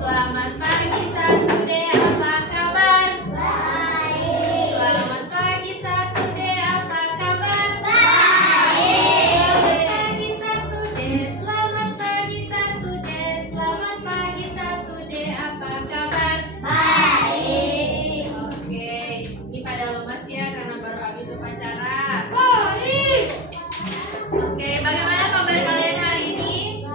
Selamat pagi 1D, apa kabar? Baik. Selamat pagi 1D, apa kabar? Baik. Selamat pagi 1D, selamat pagi 1D, apa kabar? Baik. Oke, ini pada lemas ya karena baru habis upacara. Baik. Oke, bagaimana kabar kalian hari ini?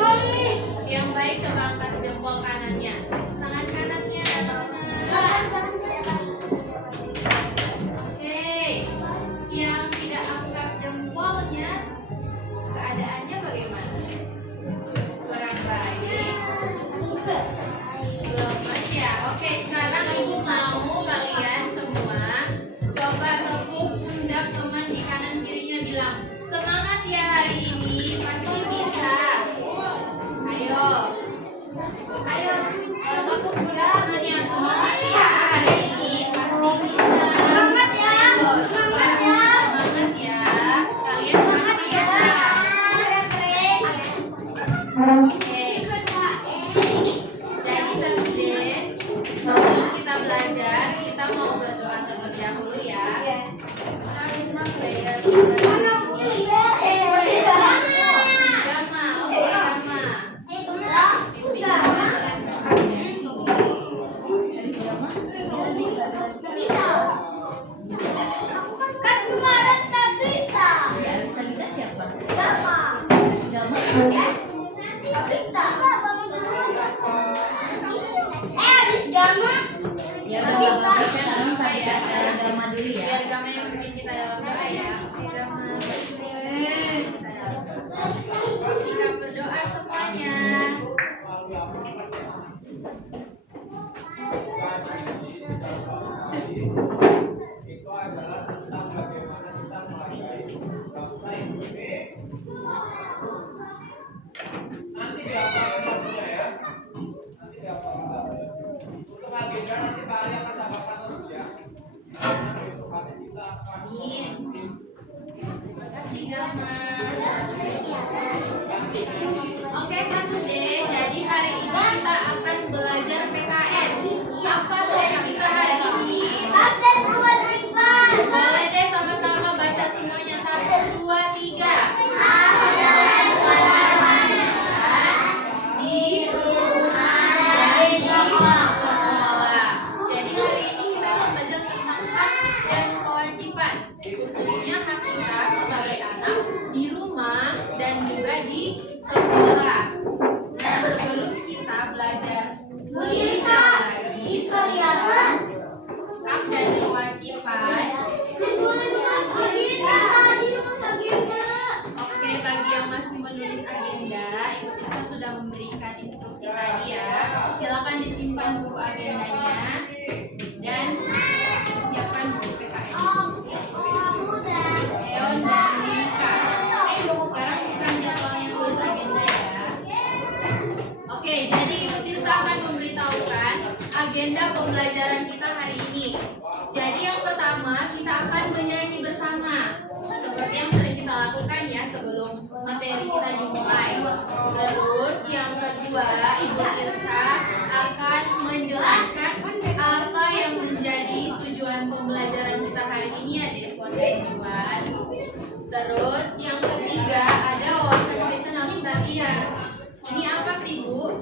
Baik. Yang baik coba angkat jempol kanannya, tangan kanannya Oke, yang tidak angkat jempolnya, keadaannya bagaimana? Kurang baik. Lemas ya. Oke, sekarang ibu mau kalian semua coba tepuk pundak teman di kanan kirinya, bilang semangat ya, hari ini pasti bisa. Ayo, tepuk pundak temannya, semangat ya, hari ini pasti bisa. Semangat ya, semangat ya, kalian pasti bisa. Oke, jadi sebelum kita belajar, kita mau berdoa terlebih dahulu ya. Ya, kalau sekarang pada agama dulu ya. Biar agama yang bikin kita dalam doa ya. Agama. Sikap berdoa semuanya. Makasih Gamas. Oke 1D, jadi hari ini kita akan belajar PKN. Apa topik kita hari ini? Boleh deh sama-sama baca semuanya. 1, 2, 3. Di rumah dan di sekolah. Jadi hari ini kita akan belajar tentang hak dan kewajiban, khususnya hak kita sebagai anak di rumah dan juga di sekolah. Nah, sebelum kita belajar lebih jauh lagi tentang hak dan kewajiban, oke, bagi yang masih menulis agenda, Ibu Tirsa sudah memberikan instruksi tadi ya. Silakan disimpan buku agendanya dan siapkan buku PKN. Eon dan Mika. Sekarang bukan jadwalnya tulis agenda ya. Oke, jadi Ibu Tirsa akan memberitahukan agenda pembelajaran kita hari ini. Jadi yang pertama kita akan menyanyi bersama, seperti yang sering kita lakukan ya sebelum materi kita dimulai. Terus yang kedua, Ibu Tirsa akan menjelaskan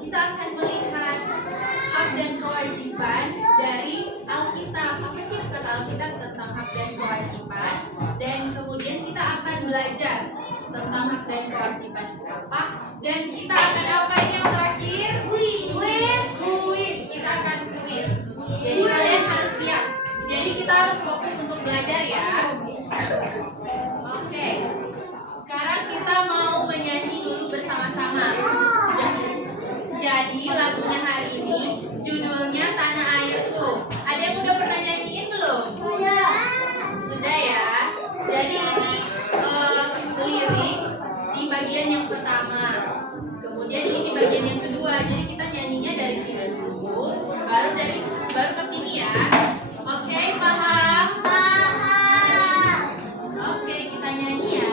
kita akan melihat hak dan kewajiban dari Alkitab. Apa sih kata Alkitab tentang hak dan kewajiban? Dan kemudian kita akan belajar tentang hak dan kewajiban itu apa. Dan kita akan apa ini yang terakhir? Kuis. Kita akan kuis. Jadi kalian harus siap. Jadi kita harus fokus untuk belajar ya. Oke. Sekarang kita mau menyanyi dulu bersama-sama. Jadi lagunya hari ini judulnya Tanah Airku. Ada yang udah pernah nyanyiin belum? Sudah ya. Jadi ini lirik di bagian yang pertama. Kemudian ini di bagian yang kedua. Jadi kita nyanyinya dari sini dulu, baru ke sini ya. Oke, paham? Oke, kita nyanyi ya.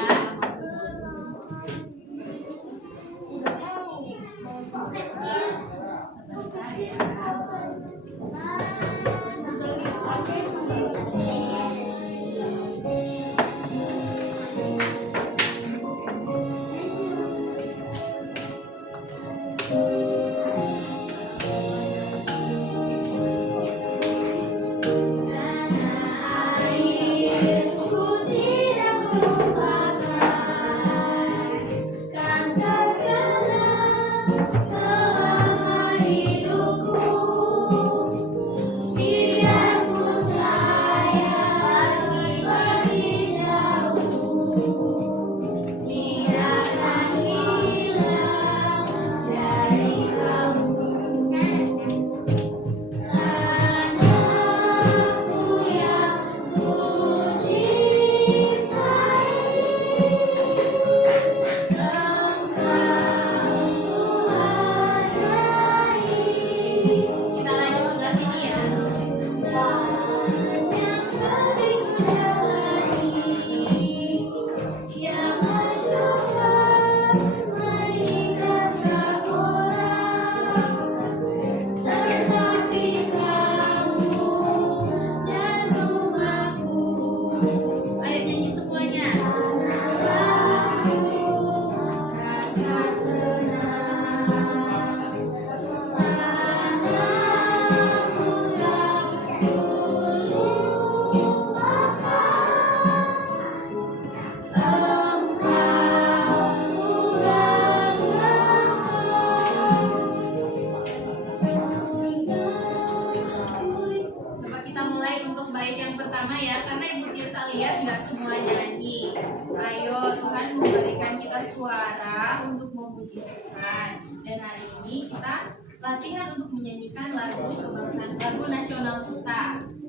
Ayo, Tuhan memberikan kita suara untuk memuji Tuhan. Dan hari ini kita latihan untuk menyanyikan lagu kebangsaan, lagu nasional kita,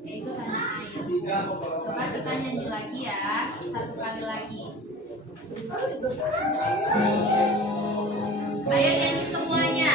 yaitu Tanah Air. Coba kita nyanyi lagi ya, satu kali lagi. Ayo nyanyi semuanya.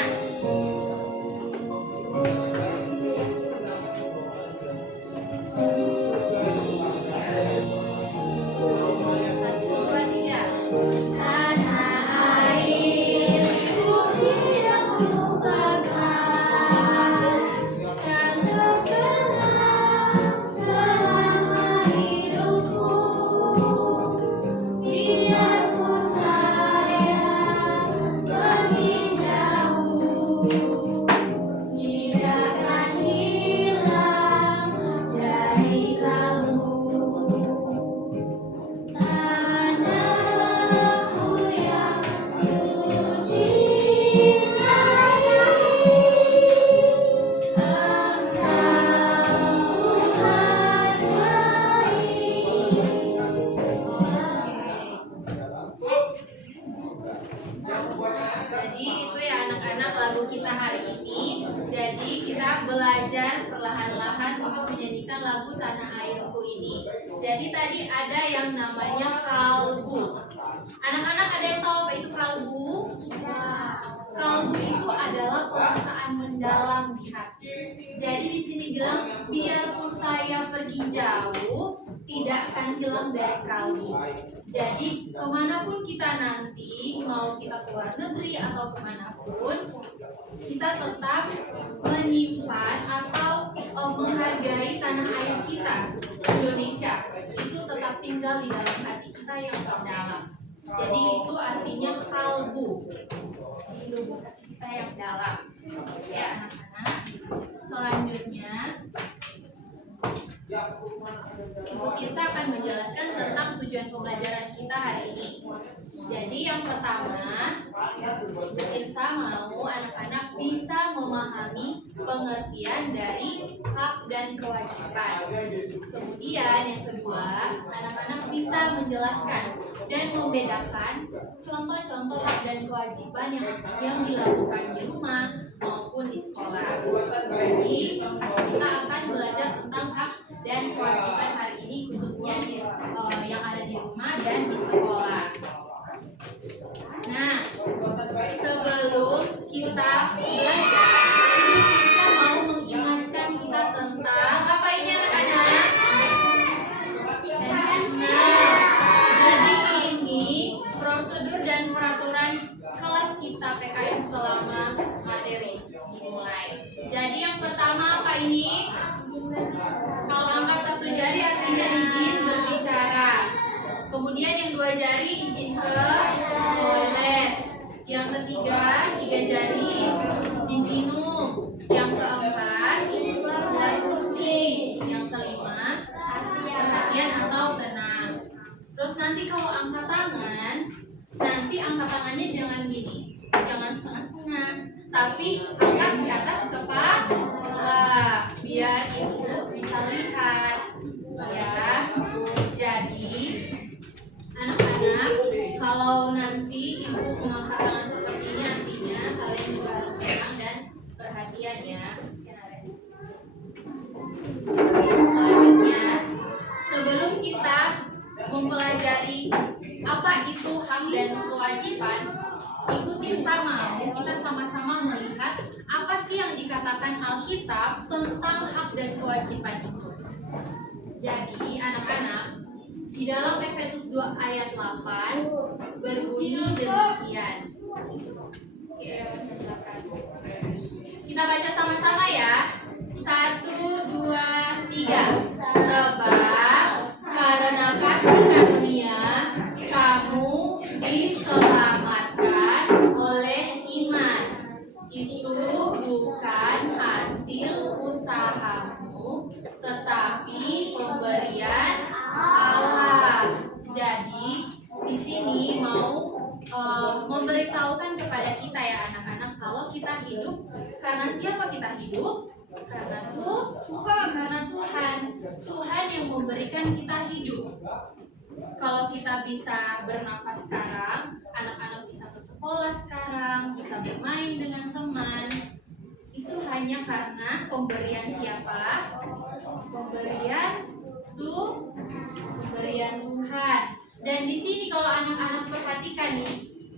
Jadi itu ya anak-anak lagu kita hari ini. Jadi kita belajar perlahan-lahan untuk menyanyikan lagu Tanah Airku ini. Jadi tadi ada yang namanya kalbu. Anak-anak ada yang tahu apa itu kalbu? Kalbu itu adalah perasaan mendalam di hati. Jadi di sini bilang biarpun saya pergi jauh, tidak akan hilang dari kalbu. Jadi kemanapun kita nanti, mau kita keluar negeri atau kemanapun, kita tetap menyimpan atau menghargai tanah air kita, Indonesia. Itu tetap tinggal di dalam hati kita yang terdalam. Jadi itu artinya kalbu di lubuk hati kita. kita yang dalam. Oke anak-anak. Selanjutnya Ibu Tirsa akan menjelaskan tentang tujuan pembelajaran kita hari ini. Jadi yang pertama, Ibu Tirsa mau anak-anak bisa memahami pengertian dari hak dan kewajiban. Kemudian yang kedua, anak-anak bisa menjelaskan dan membedakan contoh-contoh hak dan kewajiban yang dilakukan di rumah maupun di sekolah. Jadi kita akan belajar tentang hak dan kewajiban hari ini, khususnya yang ada di rumah dan di sekolah. Nah, sebelum kita belajar, kita mau mengingatkan kita tentang apa ini anak-anak? Jadi ini prosedur dan peraturan kelas kita PKN selama materi dimulai. Jadi yang pertama apa ini? Kalau angkat satu jari artinya izin berbicara. Kemudian yang dua jari izin ke toilet. Yang ketiga, tiga jari izin minum. Yang keempat, diskusi. Yang kelima, perhatian atau tenang. Terus nanti kalau angkat tangan, nanti angkat tangannya jangan gini, jangan setengah-setengah, tapi angkat di atas kepala, biar ibu bisa lihat, ya. Jadi anak-anak, kalau nanti ibu mengangkat tangan seperti ini, artinya kalian juga harus tenang dan perhatian ya. Selanjutnya, sebelum kita mempelajari apa itu hak dan kewajiban, Ibu Tirsa mau kita sama-sama melihat apa sih yang dikatakan Alkitab tentang hak dan kewajiban itu. Jadi anak-anak, di dalam Efesus 2 ayat 8 berbunyi demikian. Oke, silakan. Kita baca sama-sama ya. 1, 2, 3. Sebab karena kasih karunia kamu diselamatkan oleh iman. Itu bukan hasil usahamu, tetapi pemberian Allah. Jadi di sini mau memberitahukan kepada kita ya anak-anak, kalau kita hidup karena siapa kita hidup? Karena Tuhan. Tuhan yang memberikan kita hidup. Kalau kita bisa bernafas sekarang, anak-anak bisa ke sekolah sekarang, bisa bermain dengan teman, itu hanya karena pemberian siapa? Pemberian Tuhan. Dan di sini kalau anak-anak perhatikan nih,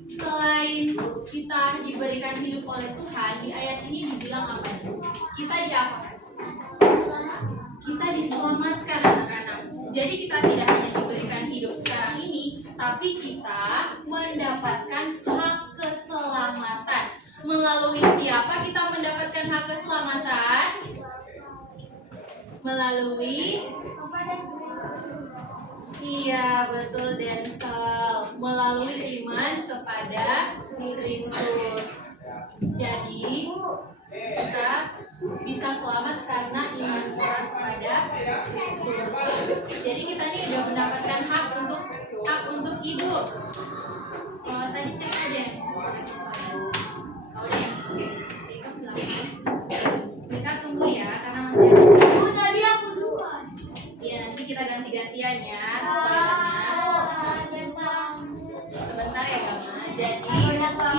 selain kita diberikan hidup oleh Tuhan, di ayat ini dibilang apa? Kita diapakan? Kita diselamatkan anak-anak. Jadi kita tidak hanya diberikan hidup sekarang ini, tapi kita mendapatkan hak keselamatan. Melalui siapa kita mendapatkan hak keselamatan? Melalui iya, betul Denzel. Melalui iman kepada Kristus. Jadi kita bisa selamat karena iman kita kepada Kristus. Jadi kita ini sudah mendapatkan hak untuk hidup. Tadi saya aja. Oke. Ika silakan. Mereka tunggu ya, karena masih ada. Tadi aku duluan. Iya, nanti kita ganti-gantian ya. Sebentar ya Gama. Jadi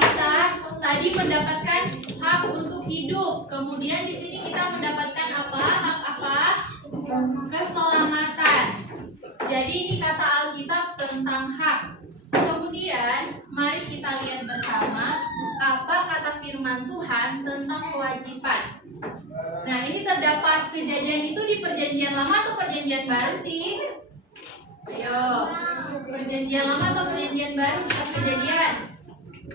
kita tadi mendapatkan hak untuk hidup. Kemudian di sini kita mendapatkan apa? Hak apa? Keselamatan. Jadi ini kata Alkitab tentang hak. Kemudian mari kita lihat bersama apa kata firman Tuhan tentang kewajiban. Nah, ini terdapat kejadian itu di perjanjian lama atau perjanjian baru sih? Ayo, perjanjian lama atau perjanjian baru kitab kejadian?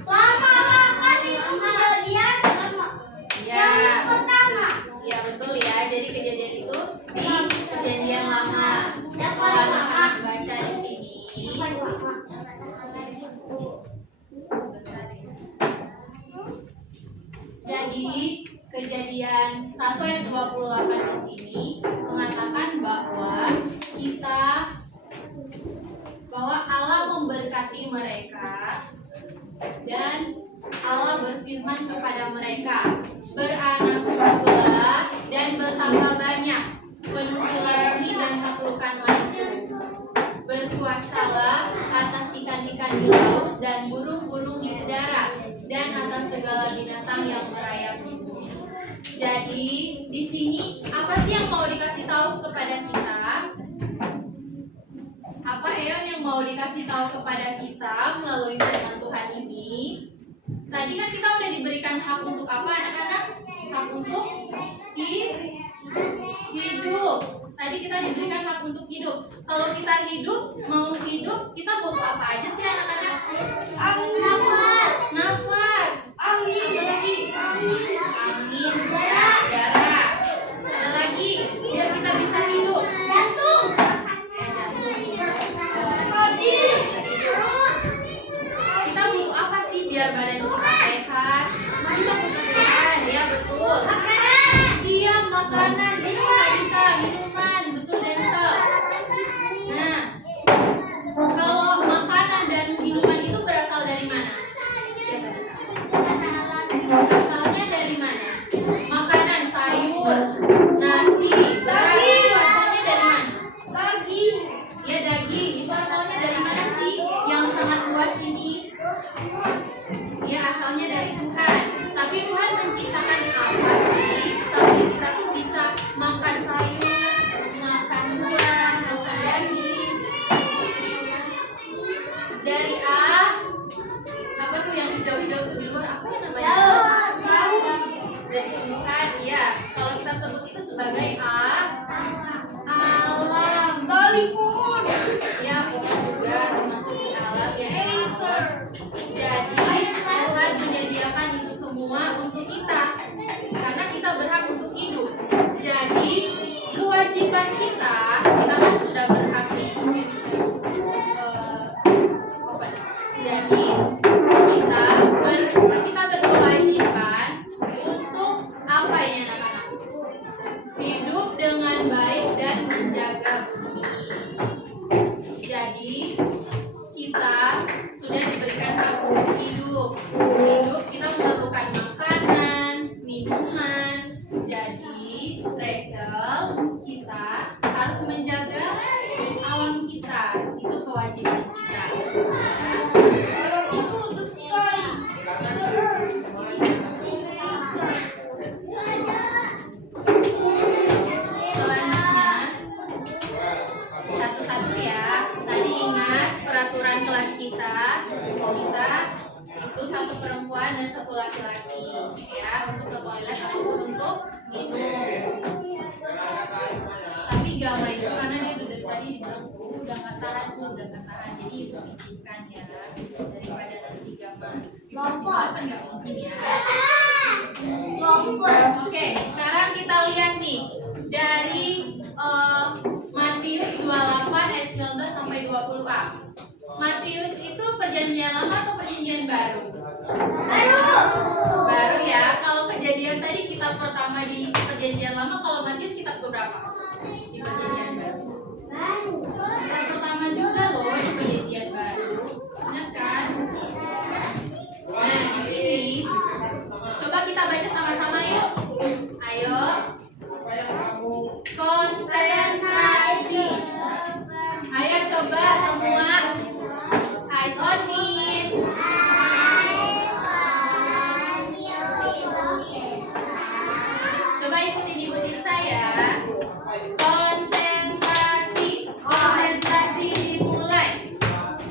Lama kan itu kejadian lama. Ya. Yang pertama. Ya betul ya. Jadi kejadian itu di perjanjian lama. Yang Kalau pertama. anak baca di sini. Sebentar ya. Jadi kejadian 1 ayat 28 di sini mengatakan bahwa Allah memberkati mereka dan Allah berfirman kepada mereka, beranak cuculah dan bertambah banyak, penuhilah bumi dan taklukkanlah itu, berkuasalah atas ikan-ikan di laut dan burung-burung di udara dan atas segala binatang yang merayap di bumi. Jadi di sini apa sih yang mau dikasih tahu kepada kita? Apa Eon yang mau dikasih tahu kepada kita melalui firman Tuhan ini? Tadi kan kita udah diberikan hak untuk apa anak-anak? Hak untuk hidup. Tadi kita diberikan hak untuk hidup. Kalau kita mau hidup, kita butuh apa aja sih anak-anak? Nafas. Apa lagi? Angin, darah. Ada lagi biar kita bisa hidup. Kita butuh apa sih biar badan kita sehat? Kita butuh makan, ya betul. Iya, makanan, kita minuman, betul Denzel. Nah, kalau makanan dan minuman itu berasal dari mana? Asalnya dari mana? Makanan, sayur, nasi, beras itu asalnya dari mana? Ya daging, itu asalnya dari mana sih? Yang sangat luas ini? Ya asalnya dari Tuhan. Tapi Tuhan menciptakan apa sih sampai kita tuh bisa makan sayur, makan buah, makan daging? Dari apa tuh yang hijau-hijau tuh di luar, apa ya namanya? Dari tumbuhan, iya. Kalau kita sebut itu sebagai alam. Ya, pohon juga termasuk di alam ya. Jadi Tuhan menyediakan itu semua untuk kita karena kita berhak untuk hidup. Jadi kewajiban kita kan sudah berhak nih. Jadi kita berkewajiban untuk apa ini anak-anak? Hidup dengan baik dan menjaga bumi. Jadi kita sudah diberikan hak untuk hidup. Kita memerlukan makanan, minuman. Jadi Rachel, kita harus menjaga alam kita. Itu kewajiban kita. Selanjutnya satu-satu ya. Tadi ingat peraturan kelas kita itu satu perempuan dan satu laki-laki ya, untuk ke toilet ataupun untuk minum. Tapi gak main itu karena dia dari tadi dibilang udah nggak tahan, jadi itu diizinkan ya, daripada nanti gambar pasti nggak mungkin ya. Oke, sekarang kita lihat nih dari Matius 28 ayat 19 sampai 20a. Matius itu perjanjian lama atau perjanjian baru? Baru ya. Kalau kejadian tadi kitab pertama di perjanjian lama, kalau Matius kitab keberapa? Di perjanjian baru. Kitab pertama juga loh di perjanjian baru. Ingat kan? Nah, di sini coba kita baca sama-sama yuk. Ayo. Konsentrasi. Ayo coba semua. Eyes on me. Coba ikutin saya. Konsentrasi dimulai.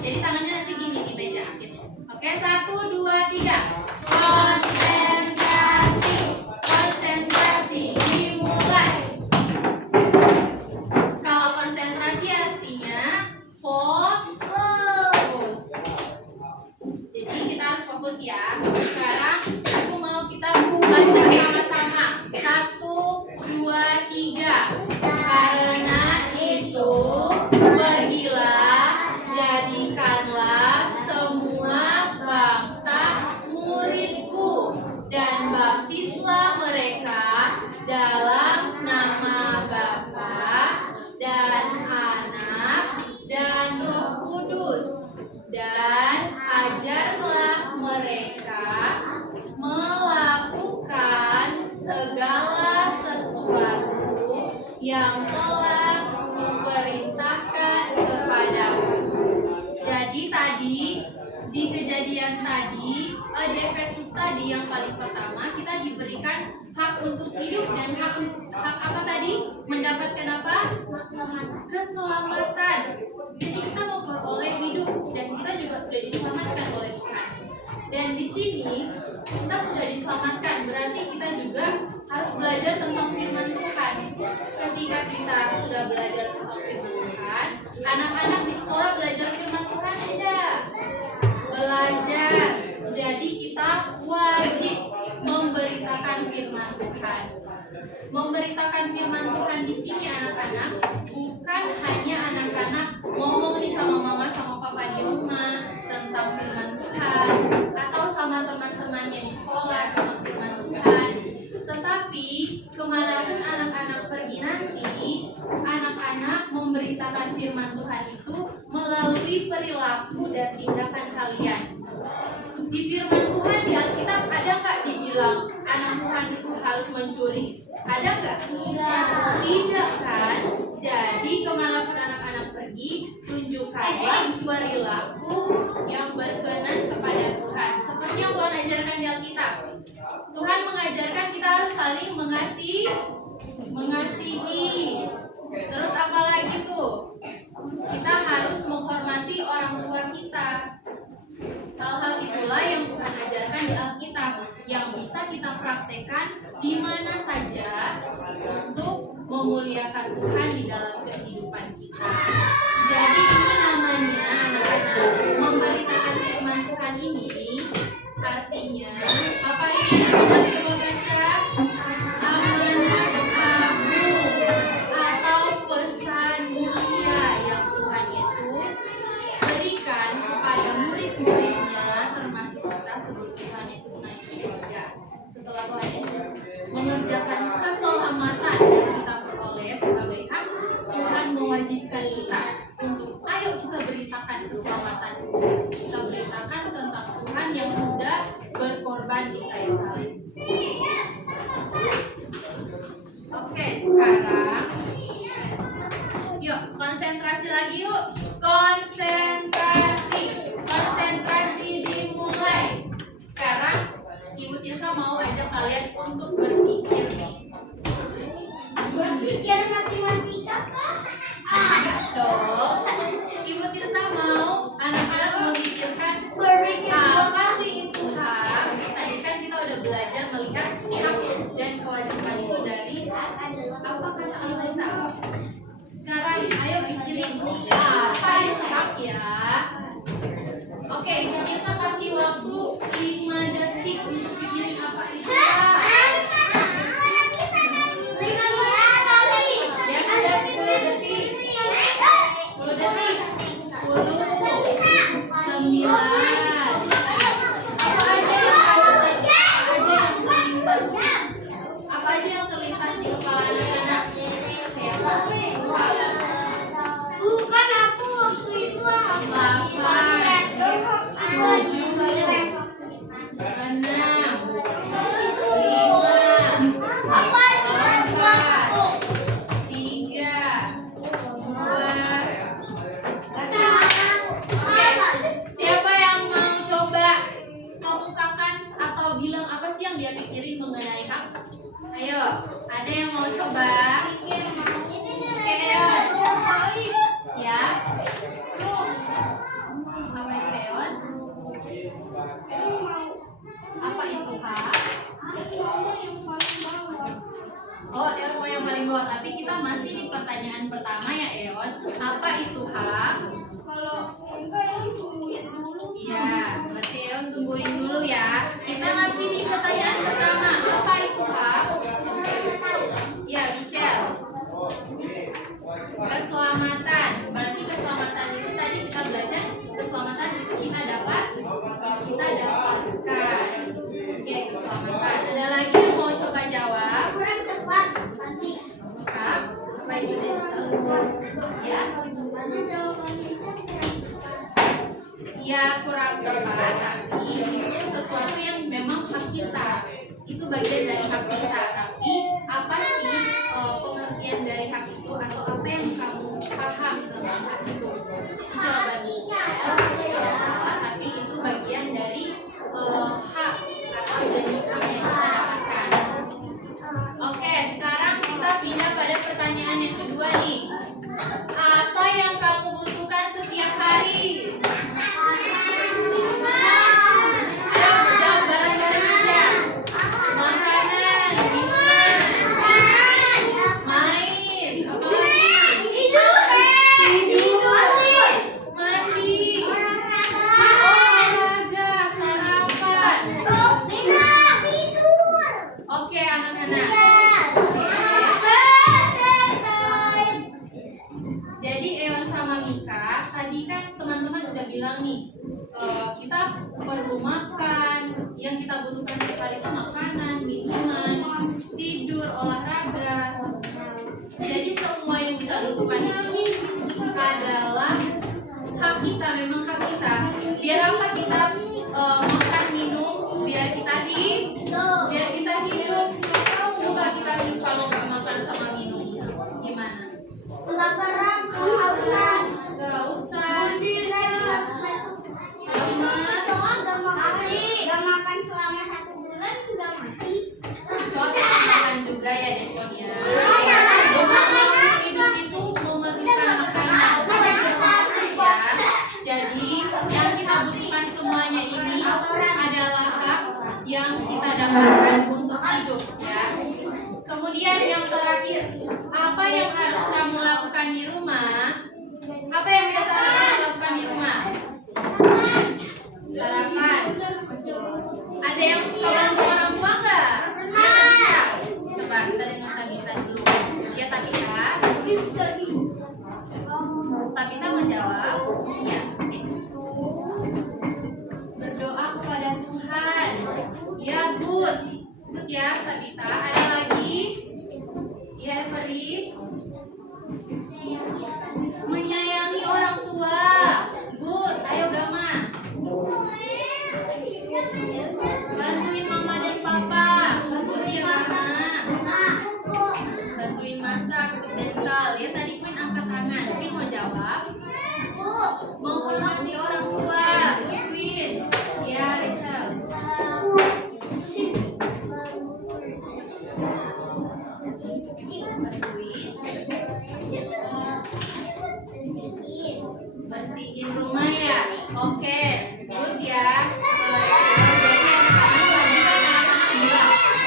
Jadi tangannya nanti gini di meja. Oke, 1, 2, 3. Konsentrasi dimulai. yang telah kuperintahkan kepadamu. Jadi tadi di kejadian tadi di Efesus tadi yang paling pertama kita diberikan hak untuk hidup dan hak apa tadi? Mendapatkan apa? Keselamatan. Jadi kita memperoleh hidup dan kita juga sudah diselamatkan oleh Tuhan. Dan di sini kita sudah diselamatkan, berarti kita juga harus belajar tentang firman Tuhan. Ketika kita sudah belajar tentang firman Tuhan, anak-anak di sekolah belajar firman Tuhan tidak? Belajar. Jadi kita wajib memberitakan firman Tuhan. Memberitakan firman Tuhan di sini anak-anak bukan hanya anak-anak ngomong nih sama mama sama papa di rumah tentang firman Tuhan atau sama teman-temannya di sekolah tentang firman Tuhan, tetapi kemanapun anak-anak pergi nanti, anak-anak memberitakan firman Tuhan itu melalui perilaku dan tindakan kalian. Di firman Tuhan di Alkitab ada nggak dibilang anak Tuhan itu harus mencuri? Ada nggak? Tidak kan? Jadi kemanapun anak-anak pergi, tunjukkanlah perilaku yang berkenan kepada Tuhan. Seperti yang Tuhan ajarkan di Alkitab. Tuhan mengajarkan kita harus saling mengasihi. Terus apa lagi tuh? Kita harus menghormati orang tua kita. Hal-hal itulah yang Tuhan ajarkan di Alkitab yang bisa kita praktekkan di mana saja untuk memuliakan Tuhan di dalam kehidupan kita. Jadi ini namanya anak-anak memberitakan firman Tuhan ini artinya apa ini anak-anak? Coba baca amanat agung atau pesan mulia yang Tuhan Yesus berikan kepada murid-muridnya termasuk kita sebelum Tuhan Yesus naik ke surga. Setelah Tuhan Yesus mengerjakan keselamatan yang kita peroleh sebagai hak, Tuhan mewajibkan kita untuk ayo kita beritakan keselamatan. Kita beritakan tentang Tuhan yang sudah berkorban di kayu salib. Oke, sekarang yuk konsentrasi lagi yuk. Konsentrasi dimulai. Sekarang Ibu Tirsa mau ajak kalian untuk berpikir nih. Berpikir matematika kah? Enggak dong. Ibu Tirsa mau anak-anak memikirkan Berpikir apa sih itu hak. Tadi kan kita udah belajar melihat hak dan kewajiban itu dari apa kata Alkitab. Sekarang ayo pikirin apa itu hak ya. Oke, Ibu Tirsa kasih waktu 5 detik untuk pikirin apa itu hak. Ya sudah 10 detik. 10 detik. 10, 9. Apa aja yang terlintas di kepala anak-anak? Kayak apa itu hak? Bukan aku waktu itu apa? 6, 5, Apa itu? 4, 3, 2. Siapa yang mau coba kemukakan atau bilang apa sih yang dia pikirin mengenai hak? Ayo, ada yang mau coba? Keon. Ya. Apa itu Keon? Apa itu hak? Oh, Eon mau yang paling bawah. Tapi kita masih di pertanyaan pertama ya, Eon. Apa itu hak? Kalau enggak ini tungguin dulu. Iya, berarti Eon tungguin dulu ya. Kita masih di pertanyaan pertama. Apa itu hak? Ya, Michelle. Keselamatan. Berarti keselamatan itu tadi kita belajar keselamatan itu kita dapatkan. Oke, keselamatan. Ada lagi yang mau coba jawab? Kurang cepat nanti. Hak? Apa itu Denzel? Ya. Nanti jawabannya Ya kurang tepat, tapi itu sesuatu yang memang hak kita. itu bagian dari hak kita. Tapi apa sih pengertian dari hak itu atau apa yang kamu paham tentang hak itu? Jadi jawaban Michelle tidak salah, tapi itu bagian dari hak atau jenis hak yang kita dapatkan. Oke, sekarang kita pindah pada pertanyaan yang kedua nih. Apa yang kamu butuhkan setiap hari? Ayo jawab bareng-bareng aja. Makanan, minuman, main, apa lagi? Tidur, mandi, olahraga, sarapan. Oke, anak-anak. Jadi Ewan sama Mika, tadi kan teman-teman udah bilang nih, kita perlu makan, yang kita butuhkan setiap hari itu makanan, minuman, tidur, olahraga. Jadi semua yang kita butuhkan itu adalah hak kita, memang hak kita. Biar apa kita makan, minum, biar kita hidup. Coba kita hidup kalau nggak makan sama minum, gimana? Kelaparan, kehausan, Gak usah. Gak makan selama 1 bulan sudah mati. Coba makan juga ya Devon ya. Hidup itu memerlukan makanan ya. Jadi yang kita butuhkan semuanya ini adalah hak yang kita dapatkan untuk hidup ya. Kemudian yang terakhir, apa yang harus kamu lakukan di rumah? Apa yang biasa kamu lakukan di rumah? Sarapan. Ada yang suka bantu orang tua nggak? Ya, Tabita. Coba kita dengar Tabita dulu. Ya Tabita. Tabita menjawab. Ya. Berdoa kepada Tuhan. Ya, good. Good ya Tabita. Ada lagi? Ya, Peri. Menyayangi orang tua. Good. Ayo Gama. Bantuin mama dan papa. Good ya Gama. Bantuin masak. Good dan Sal. Ya tadi Queen angkat tangan. Queen mau jawab. Menghormati orang tua. Good Queen. Ya Rachel. Bersihin rumah ya. Oke, good ya.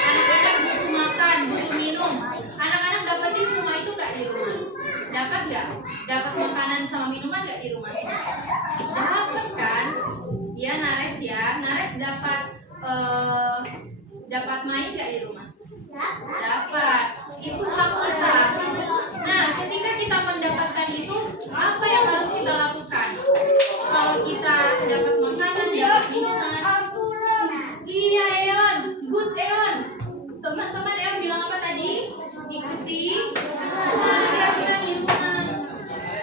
Anak-anak butuh makan, butuh minum. Anak-anak dapetin semua itu nggak di rumah? Dapat nggak? Dapat makanan sama minuman nggak di rumah semua? Dapat kan? Ya Nares ya. Nares dapat main nggak di rumah? Dapat. Itu hak kita. Nah, ketika kita mendapatkan itu, apa yang harus kita lakukan? Kalau kita dapat makanan, dapat minuman. Iya, Eon. Good, Eon. Teman-teman, Eon bilang apa tadi? Ikuti peraturan lingkungan.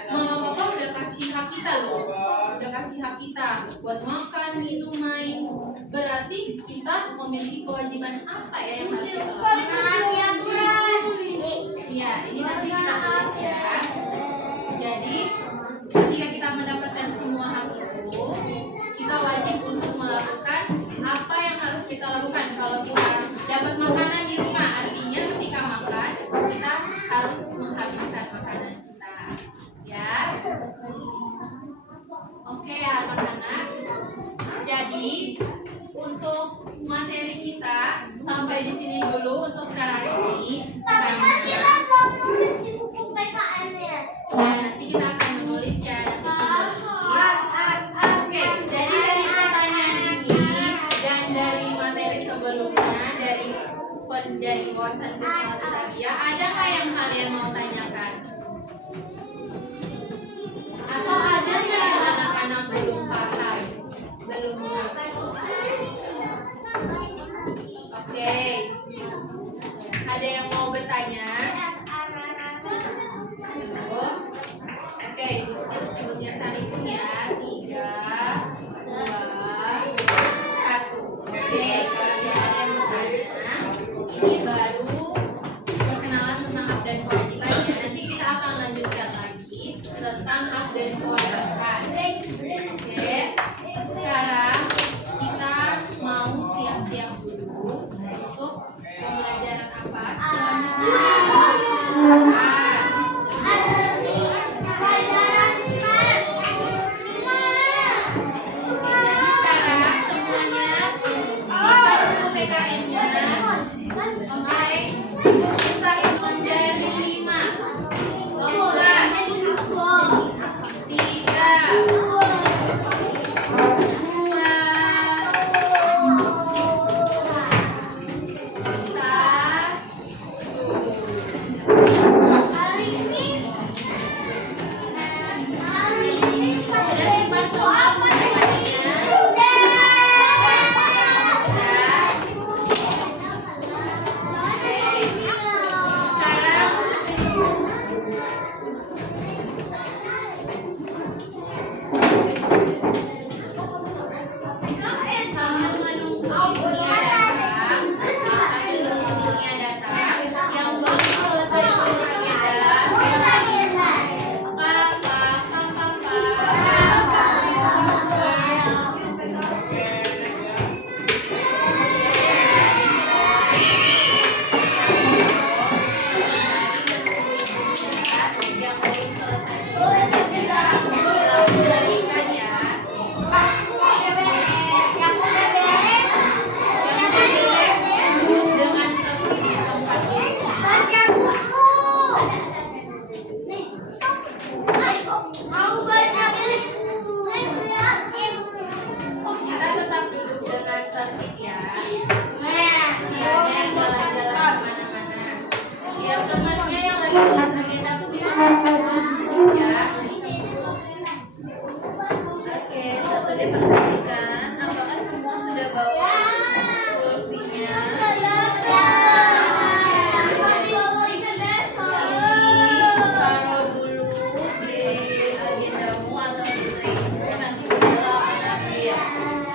Mama papa udah kasih hak kita loh. Udah kasih hak kita buat makan, minum, main. Berarti kita memiliki kewajiban apa ya yang harus kita lakukan? Iya, ini nanti kita tulis ya. Jadi, ketika kita mendapatkan semua hak itu, kita wajib untuk melakukan apa yang harus kita lakukan. Kalau kita dapat makanan di rumah, artinya ketika makan, kita harus menghabiskan makanan kita. Ya. Oke, anak-anak. Jadi, untuk materi kita sampai di sini dulu untuk sekarang ini. Karena